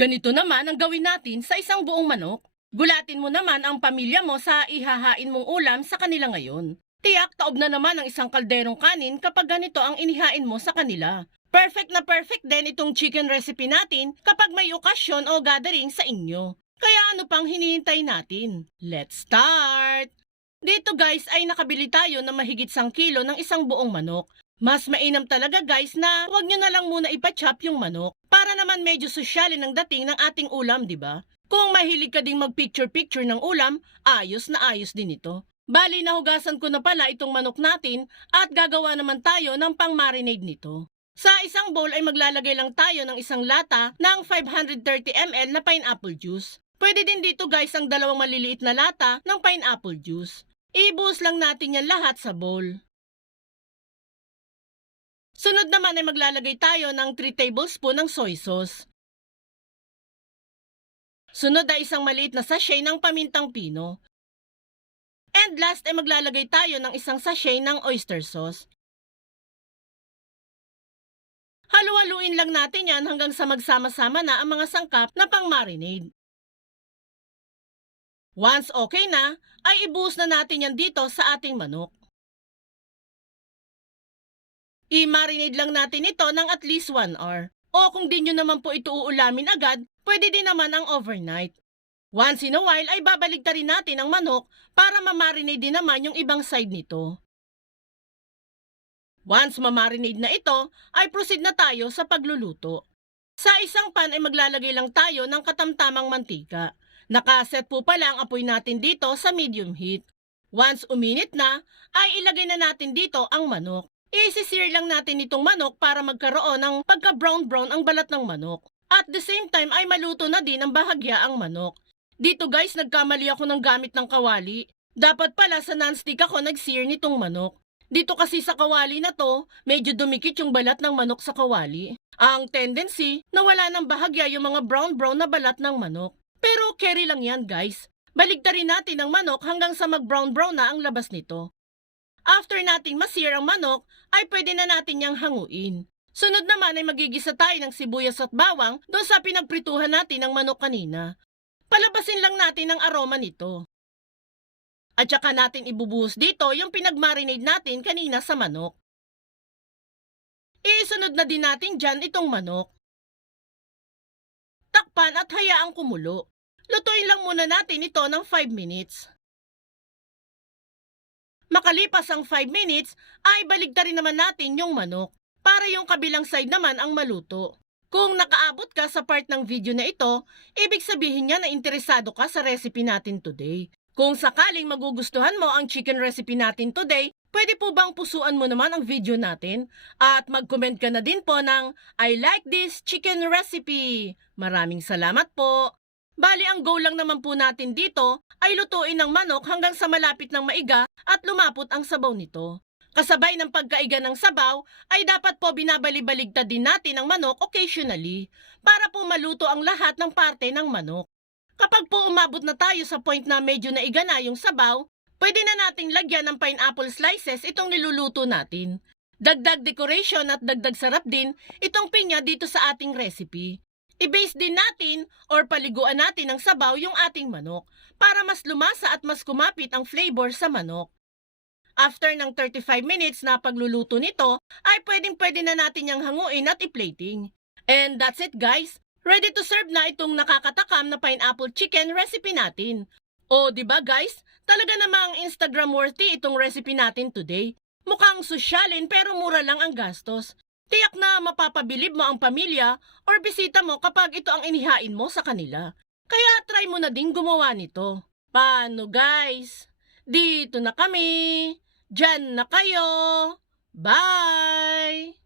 Ganito naman ang gawin natin sa isang buong manok. Gulatin mo naman ang pamilya mo sa ihahain mong ulam sa kanila ngayon. Tiyak taob na naman ang isang kalderong kanin kapag ganito ang inihain mo sa kanila. Perfect na perfect din itong chicken recipe natin kapag may okasyon o gathering sa inyo. Kaya ano pang hinihintay natin? Let's start! Dito guys ay nakabili tayo ng mahigit sang kilo ng isang buong manok. Mas mainam talaga guys na huwag nyo na lang muna ipachop yung manok para naman medyo sosyalin ang dating ng ating ulam, di ba? Kung mahilig ka ding mag-picture-picture ng ulam, ayos na ayos din ito. Bali, nahugasan ko na pala itong manok natin at gagawa naman tayo ng pang-marinade nito. Sa isang bowl ay maglalagay lang tayo ng isang lata ng 530 ml na pineapple juice. Pwede din dito guys ang dalawang maliliit na lata ng pineapple juice. Ibuhos lang natin yan lahat sa bowl. Sunod naman ay maglalagay tayo ng 3 tablespoon ng soy sauce. Sunod ay isang maliit na sachet ng pamintang pino. And last ay maglalagay tayo ng isang sachet ng oyster sauce. Halu-haluin lang natin yan hanggang sa magsama-sama na ang mga sangkap na pang-marinade. Once okay na, ay ibuhos na natin yan dito sa ating manok. I-marinate lang natin ito ng at least 1 hour. O kung di nyo naman po ito uulamin agad, pwede din naman ang overnight. Once in a while ay babalik rin natin ang manok para mamarinate din naman yung ibang side nito. Once mamarinade na ito, ay proceed na tayo sa pagluluto. Sa isang pan ay maglalagay lang tayo ng katamtamang mantika. Nakaset po pala ang apoy natin dito sa medium heat. Once uminit na, ay ilagay na natin dito ang manok. Isisir lang natin itong manok para magkaroon ng pagka-brown-brown ang balat ng manok. At the same time ay maluto na din ang bahagya ang manok. Dito guys, nagkamali ako ng gamit ng kawali. Dapat pala sa non-stick ako nag-sear nitong manok. Dito kasi sa kawali na to, medyo dumikit yung balat ng manok sa kawali. Ang tendency na wala ng bahagya yung mga brown-brown na balat ng manok. Pero carry lang yan guys. Baligtarin natin ang manok hanggang sa mag-brown-brown na ang labas nito. After nating masir ang manok, ay pwede na natin niyang hanguin. Sunod naman ay magigisa tayo ng sibuyas at bawang doon sa pinagprituhan natin ng manok kanina. Palabasin lang natin ang aroma nito. At saka natin ibubuhos dito yung pinagmarinade natin kanina sa manok. Isunod na din natin dyan itong manok. Takpan at hayaang kumulo. Lutuin lang muna natin ito ng 5 minutes. Makalipas ang 5 minutes, ay baligtarin naman natin yung manok para yung kabilang side naman ang maluto. Kung nakaabot ka sa part ng video na ito, ibig sabihin niya na interesado ka sa recipe natin today. Kung sakaling magugustuhan mo ang chicken recipe natin today, pwede po bang pusuan mo naman ang video natin? At mag-comment ka na din po ng I like this chicken recipe. Maraming salamat po. Bali ang goal lang naman po natin dito ay lutuin ng manok hanggang sa malapit ng maiga at lumapot ang sabaw nito. Kasabay ng pagkaiga ng sabaw ay dapat po binabalibaligtad din natin ang manok occasionally para po maluto ang lahat ng parte ng manok. Kapag po umabot na tayo sa point na medyo naiga na yung sabaw, pwede na nating lagyan ng pineapple slices itong niluluto natin. Dagdag decoration at dagdag sarap din itong pinya dito sa ating recipe. I-base din natin or paliguan natin ng sabaw yung ating manok para mas lumasa at mas kumapit ang flavor sa manok. After ng 35 minutes na pagluluto nito, ay pwedeng pwede na natin yung hanguin at i-plating. And that's it guys! Ready to serve na itong nakakatakam na pineapple chicken recipe natin. O, di ba guys? Talaga namang Instagram worthy itong recipe natin today. Mukhang sosyalin pero mura lang ang gastos. Tiyak na mapapabilib mo ang pamilya or bisita mo kapag ito ang inihain mo sa kanila. Kaya try mo na din gumawa nito. Paano guys? Dito na kami. Diyan na kayo. Bye!